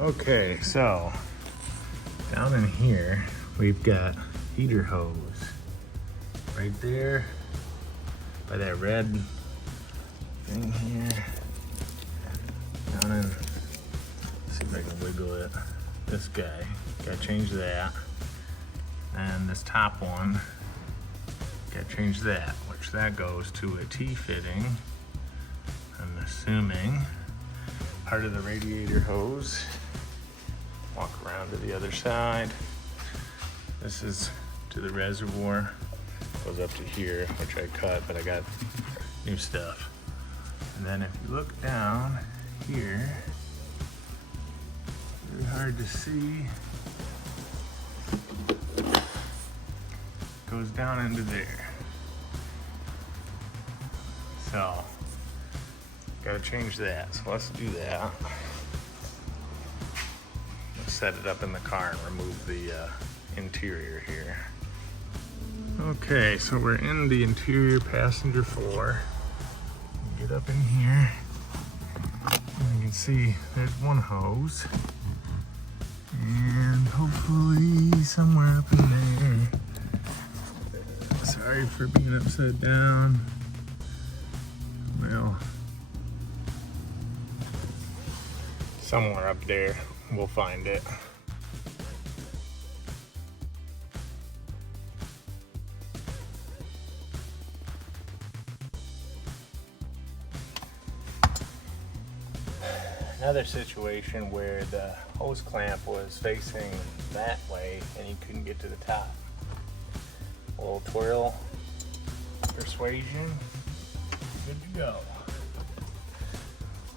Okay, so down in here we've got heater hose right there by that red thing here. Down in, let's see if I can wiggle it. This guy, gotta change that. And this top one, gotta change that, which that goes to a T-fitting, I'm assuming. Part of the radiator hose. Walk around to the other side. This is to the reservoir. Goes up to here, which I cut, but I got new stuff. And then if you look down here, really hard to see. Goes down into there. So, gotta change that. So let's do that. Set it up in the car and remove the interior here. Okay, so we're in the interior passenger floor. Get up in here, and you can see there's one hose, and hopefully somewhere up in there. Sorry for being upside down. Well, somewhere up there. We'll find it. Another situation where the hose clamp was facing that way and you couldn't get to the top. A little twirl, persuasion, good to go.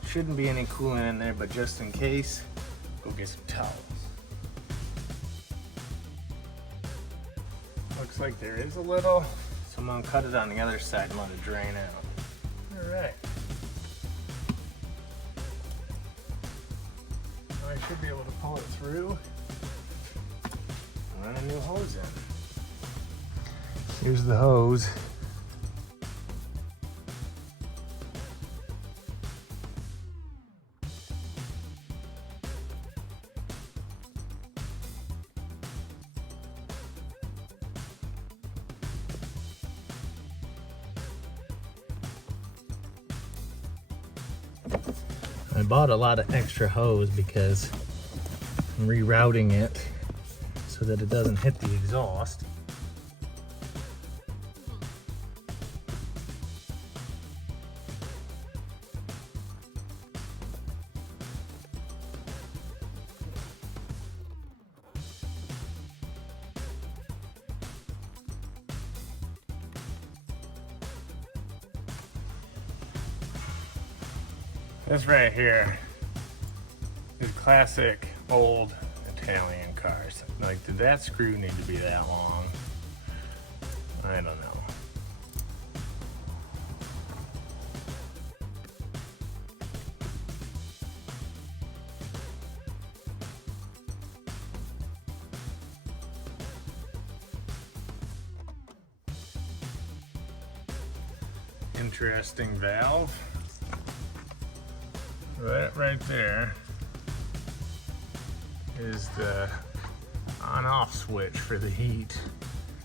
Shouldn't be any coolant in there, but just in case, go get some towels. Looks like there is a little, so I'm gonna cut it on the other side and let it drain out. All right. Now I should be able to pull it through and run a new hose in. Here's the hose. I bought a lot of extra hose because I'm rerouting it so that it doesn't hit the exhaust. This right here is classic old Italian cars. Like, did that screw need to be that long? I don't know. Interesting valve. That right there is the on-off switch for the heat.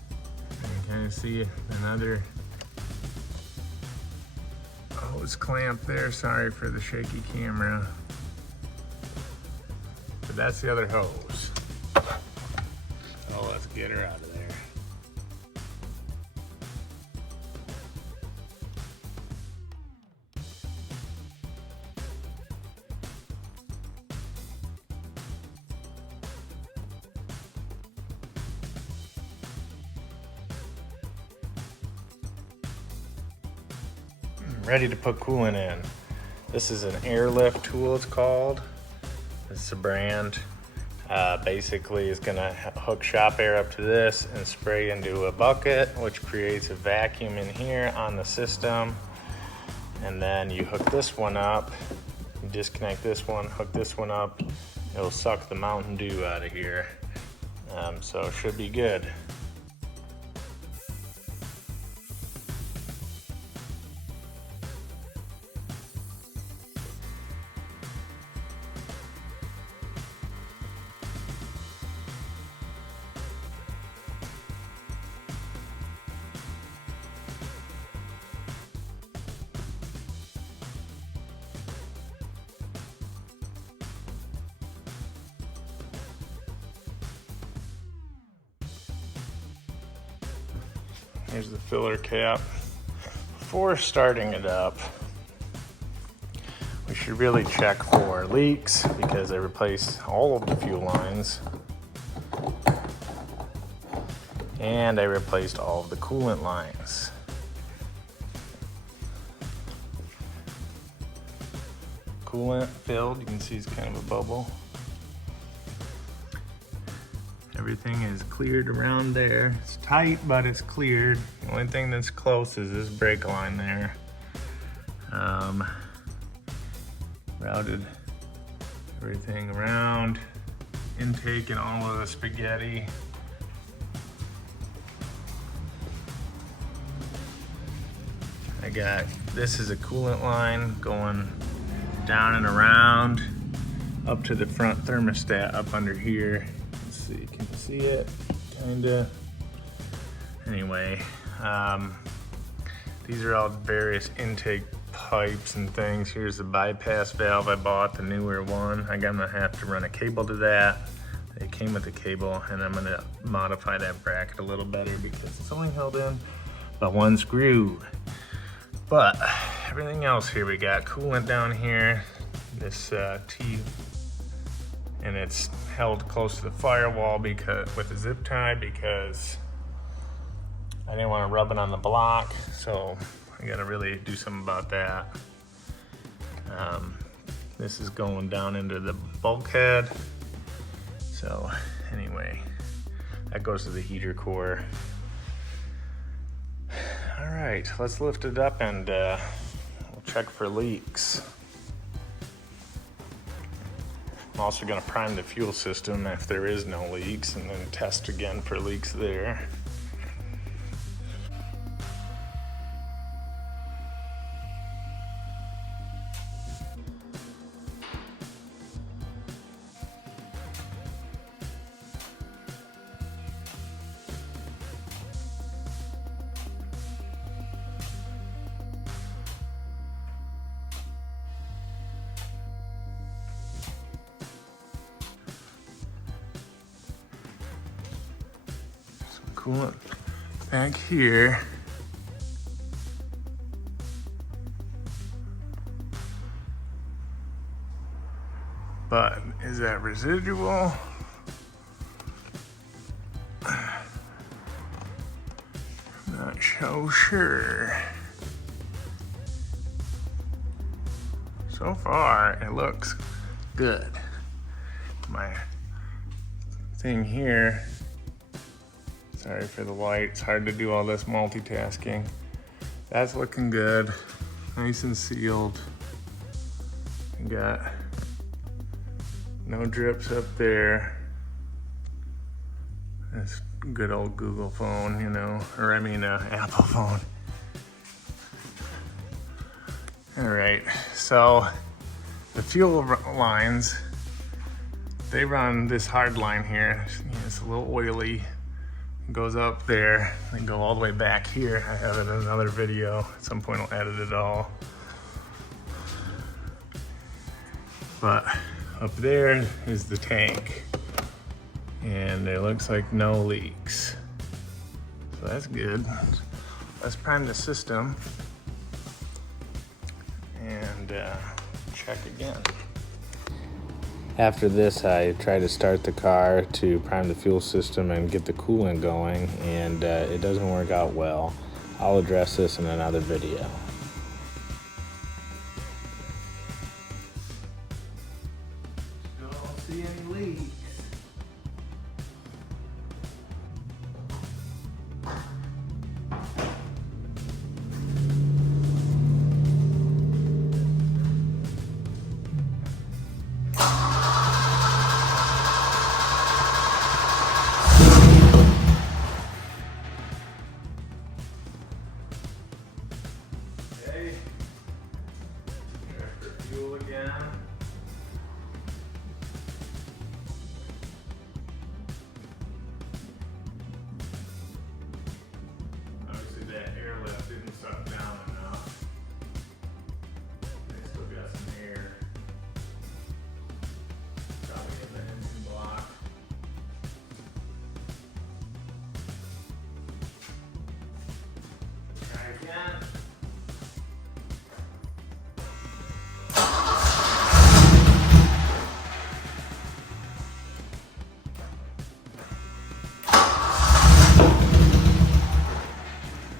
You can kind of see another hose clamp there. Sorry for the shaky camera. But that's the other hose. So let's get her out of there. Ready to put coolant in. This is an airlift tool, it's called. It's a brand. Basically, it's gonna hook shop air up to this and spray into a bucket, which creates a vacuum in here on the system. And then you hook this one up, you disconnect this one, hook this one up. It'll suck the Mountain Dew out of here. So it should be good. Here's the filler cap. Before starting it up, we should really check for leaks because I replaced all of the fuel lines and I replaced all of the coolant lines. Coolant filled, you can see it's kind of a bubble. Everything is cleared around there. It's tight, but it's cleared. The only thing that's close is this brake line there. Routed everything around, intake and all of the spaghetti. This is a coolant line going down and around up to the front thermostat up under here. Let's see, can you see it? Kinda. Anyway, these are all various intake pipes and things. Here's the bypass valve I bought, the newer one. I'm gonna have to run a cable to that. It came with a cable, and I'm gonna modify that bracket a little better because it's only held in by one screw. But everything else here, we got coolant down here, this T, and it's held close to the firewall because with a zip tie because I didn't want to rub it on the block, so I gotta really do something about that. This is going down into the bulkhead. So anyway, that goes to the heater core. All right, let's lift it up and we'll check for leaks. I'm also gonna prime the fuel system if there is no leaks and then test again for leaks there. Coolant back here. But is that residual? Not so sure. So far, it looks good. My thing here, sorry for the light, it's hard to do all this multitasking. That's looking good, nice and sealed. You got no drips up there. This good old Google phone, you know, or I mean Apple phone. All right, so the fuel lines, they run this hard line here. It's a little oily. It goes up there and go all the way back here. I have it in another video. At some point I'll edit it all. But up there is the tank. And it looks like no leaks. So that's good. Let's prime the system and check again. After this, I try to start the car to prime the fuel system and get the coolant going, and it doesn't work out well. I'll address this in another video. Don't see any leaks.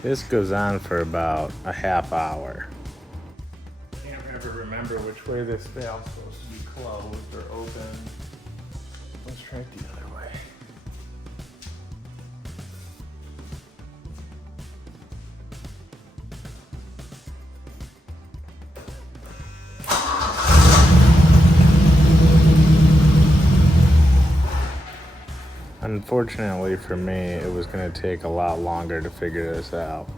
This goes on for about a half hour. Can't ever remember which way this valve's supposed to be closed or open. Let's try it the other way. Unfortunately for me, it was going to take a lot longer to figure this out.